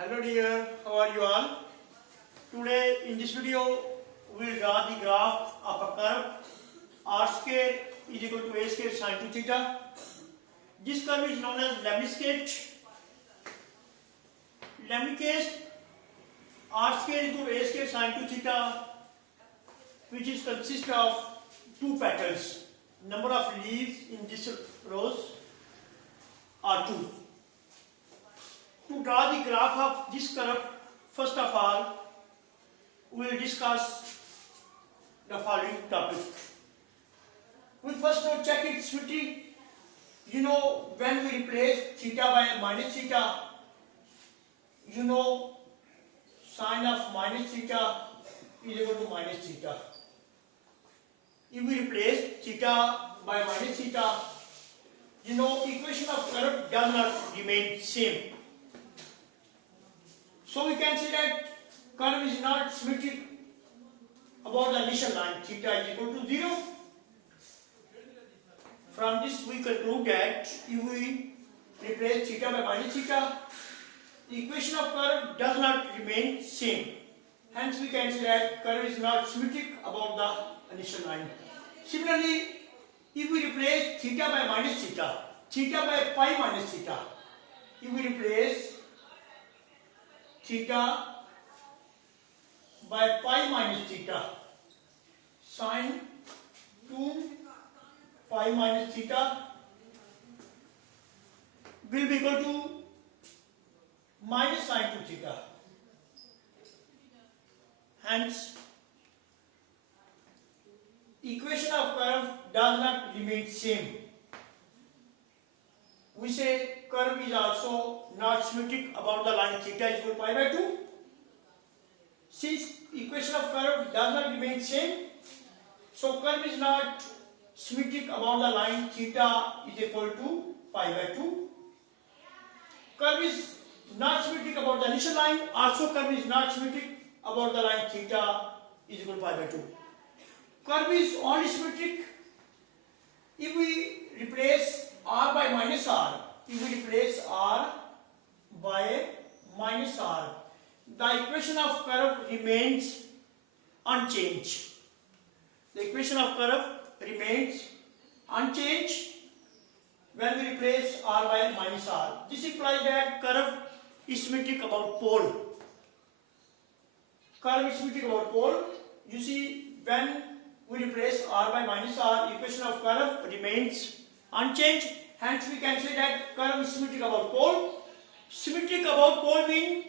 Hello dear, how are you all? Today in this video we will draw the graph of a curve r square is equal to a square sine 2 theta. This curve is known as lemniscate. Lemniscate r square is equal to a square sine 2 theta, which is consist of two petals. Number of leaves in this rose are 2. To draw the graph of this curve, first of all, we will discuss the following topic. We first check its symmetry. You know, when we replace theta by minus theta, you know sine of minus theta is equal to minus theta. If we replace theta by minus theta, you know equation of curve does not remain same. So we can say that curve is not symmetric about the initial line theta is equal to 0. From this we conclude that if we replace theta by minus theta, the equation of curve does not remain same. Hence we can say that curve is not symmetric about the initial line. Similarly, if we replace theta by minus theta, theta by pi minus theta, if we replace theta by pi minus theta, sine 2 pi minus theta will be equal to minus sine 2 theta. Hence, equation of curve does not remain same. We say curve is also not symmetric about the line theta is equal to pi by 2. Since equation of curve does not remain same, so curve is not symmetric about the line theta is equal to pi by 2. Curve is not symmetric about the initial line, also curve is not symmetric about the line theta is equal to pi by 2. Curve is only symmetric if we replace r by minus r. If we replace r by minus r, the equation of curve remains unchanged. The equation of curve remains unchanged when we replace r by minus r. This implies that curve is symmetric about pole. Curve is symmetric about pole. You see, when we replace r by minus r, equation of curve remains unchanged. Hence we can say that curve is symmetric about pole. Symmetric about pole means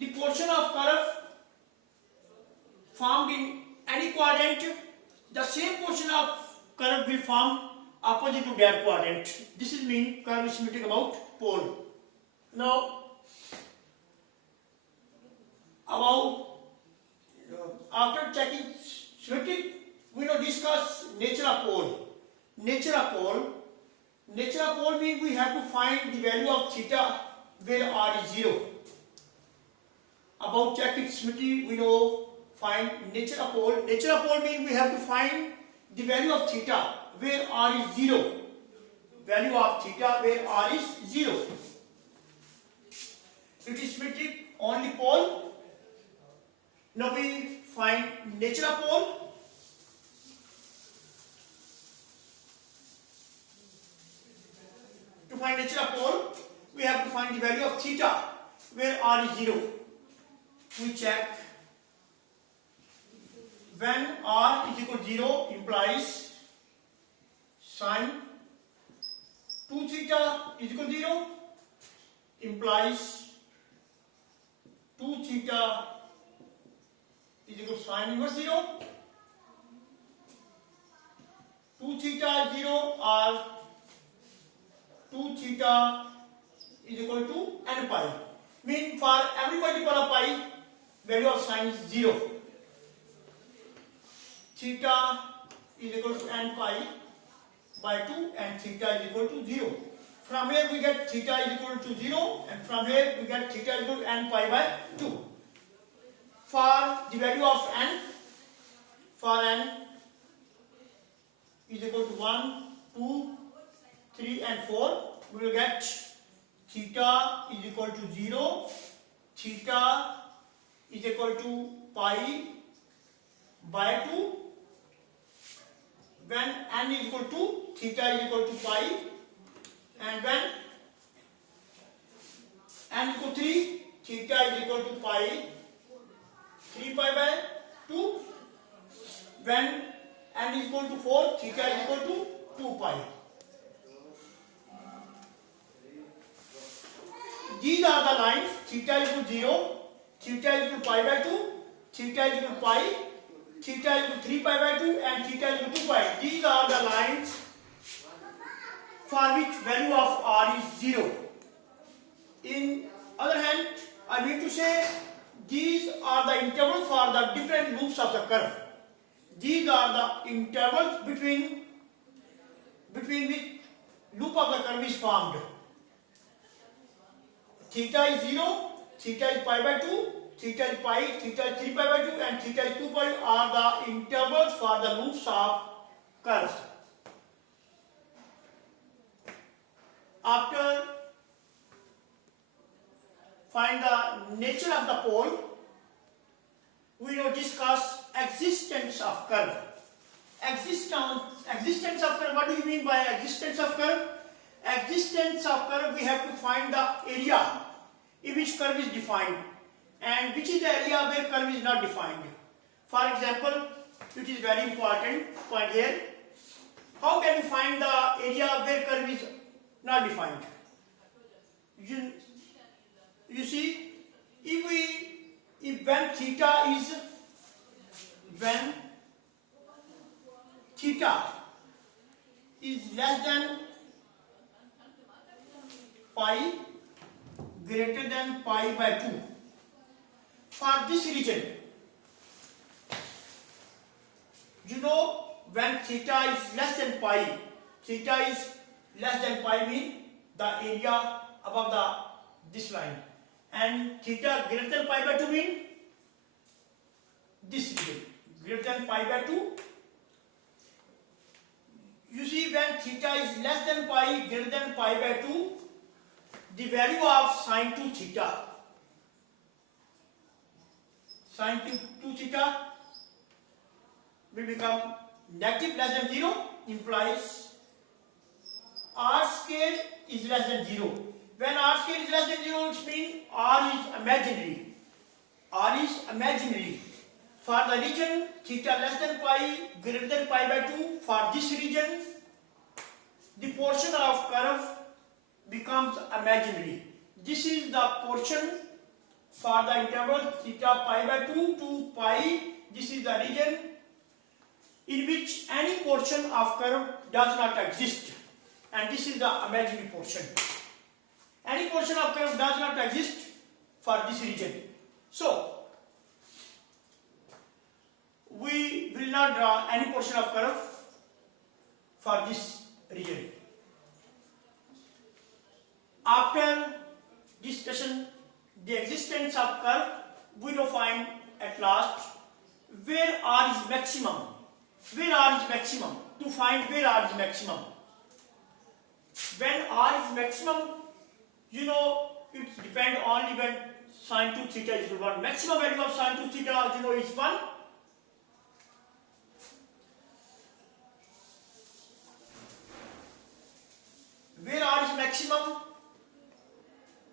the portion of curve formed in any quadrant, the same portion of curve will form opposite to that quadrant. This is mean curve is symmetric about pole. Now, after checking symmetric, we now discuss nature of pole. Nature of pole means we have to find the value of theta where r is 0. About checking symmetry, we know find nature of pole. Nature of pole means we have to find the value of theta where r is 0. Value of theta where r is 0. It is symmetric only pole. Now we find nature of pole. To find nature of pole, we have to find the value of theta where r is 0. We check when r is equal to 0 implies sine 2 theta is equal to 0 implies 2 theta is equal to sine inverse 0. 2 theta is 0 or 2 theta is equal to n pi. Mean for every multiple of pi, value of sine is 0. Theta is equal to n pi by 2 and theta is equal to 0. From here we get theta is equal to 0 and from here we get theta is equal to n pi by 2. For the value of n, for n is equal to 1, 2, 3 and 4, we will get theta is equal to 0 theta is equal to pi by 2 when n is equal to theta is equal to pi, and when n equal to 3 theta is equal to pi 3 pi by 2, when n is equal to 4 theta is equal to 2 pi. These are the lines theta is equal to 0, theta is equal to pi by 2, theta is equal to pi, theta is equal to 3 pi by 2, and theta is equal to 2 pi. These are the lines for which value of r is 0. In other hand, I mean to say these are the intervals for the different loops of the curve. These are the intervals between which loop of the curve is formed. Theta is 0, theta is pi by 2, theta is pi, theta is 3 pi by 2, and theta is 2 pi are the intervals for the loops of curves. After find the nature of the pole, we will discuss existence of curve. Existence of curve, what do you mean by existence of curve? Existence of curve, we have to find the area in which curve is defined and which is the area where curve is not defined. For example, it is very important point here. How can we find the area where curve is not defined? You see, when theta is less than pi greater than pi by 2, for this region, you know, when theta is less than pi mean the area above this line, and theta greater than pi by 2 mean this region greater than pi by 2. You see, when theta is less than pi greater than pi by 2, the value of sine 2 theta will become negative less than 0, implies r square is less than 0. When r square is less than 0, it means r is imaginary. For the region theta less than pi greater than pi by 2, for this region the portion of curve becomes imaginary. This is the portion for the interval theta pi by 2 to pi. This is the region in which any portion of curve does not exist, and this is the imaginary portion. Any portion of curve does not exist for this region. So, we will not draw any portion of curve for this region. After discussion the existence of curve, we will find at last where r is maximum. To find where r is maximum. When r is maximum, you know, it depends only when sine 2 theta is equal to 1. Maximum value of sine 2 theta, you know, is 1. Where r is maximum,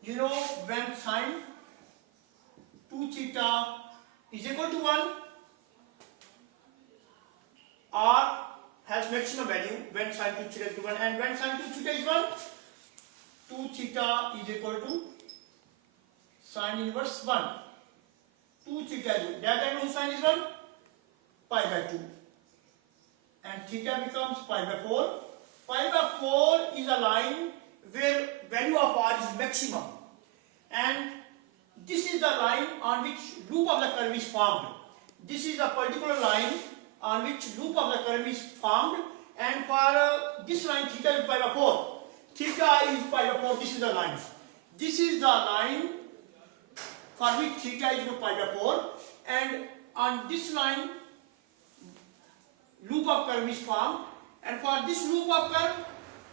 you know, when sine 2 theta is equal to 1, r has maximum value when sine 2 theta is equal to 1, and when sine 2 theta is 1, 2 theta is equal to sine inverse 1. 2 theta is, that angle sine is 1, pi by 2, and theta becomes pi by 4. Pi by 4 is a line where value of r is maximum, and this is the line on which loop of the curve is formed. This is a particular line on which loop of the curve is formed, and for this line theta is pi by 4. Theta is pi by 4, this is the line. This is the line for which theta is equal to pi by 4, and on this line loop of curve is formed, and for this loop of curve,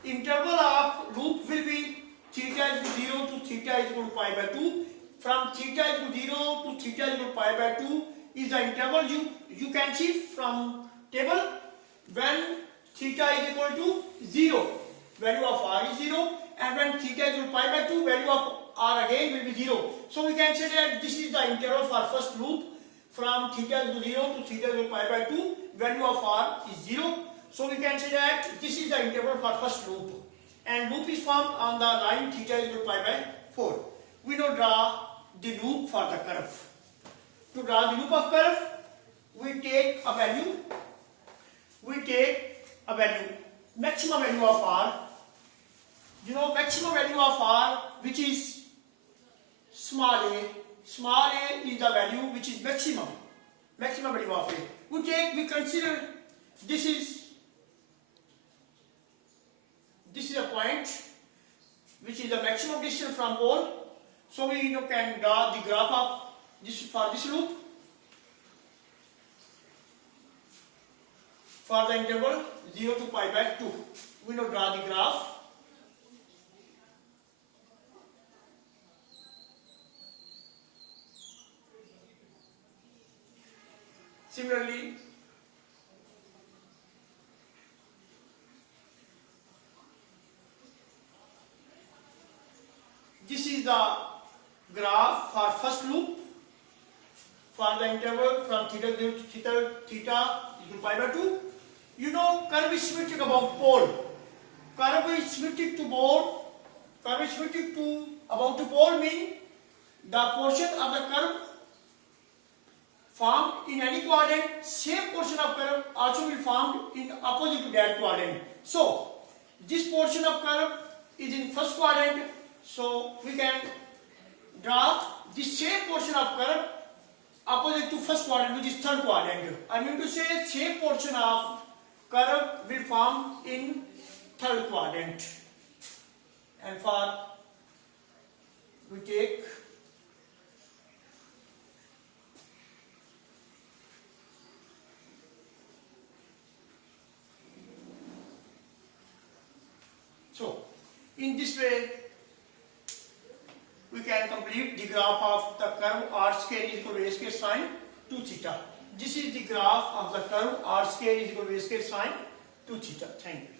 interval of loop will be theta is equal to 0 to theta is equal to pi by 2. from theta is equal to 0 to theta is equal to pi by 2 is the interval you can see from table. When theta is equal to 0, value of r is 0, and when theta is equal to pi by 2, value of r again will be 0. So we can say that this is the interval for first loop from theta is equal to 0 to theta is equal to pi by 2, value of r is 0. So we can say that this is the interval for first loop, and loop is formed on the line theta is equal to pi by 4. We now draw the loop for the curve. To draw the loop of curve, we take a value, maximum value of r. You know, maximum value of r, which is small a is the value which is maximum value of a. We consider this is a point which is the maximum distance from pole. So we can draw the graph of this for this loop for the interval 0 to pi by 2. We now draw the graph. Similarly, this is the graph for first loop for the interval from theta 0 to theta is equal to pi by 2. You know, curve is symmetric about pole. Curve is symmetric to about to pole mean the portion of the curve formed in any quadrant, same portion of curve also will formed in opposite to that quadrant. So this portion of curve is in first quadrant, so we can draw the same portion of curve opposite to first quadrant, which is third quadrant. I mean to say same portion of curve will form in third quadrant. And for we take so in this way we can complete the graph of the curve r square is equal to a square sine 2 theta. This is the graph of the curve r square is equal to a square sine 2 theta. Thank you.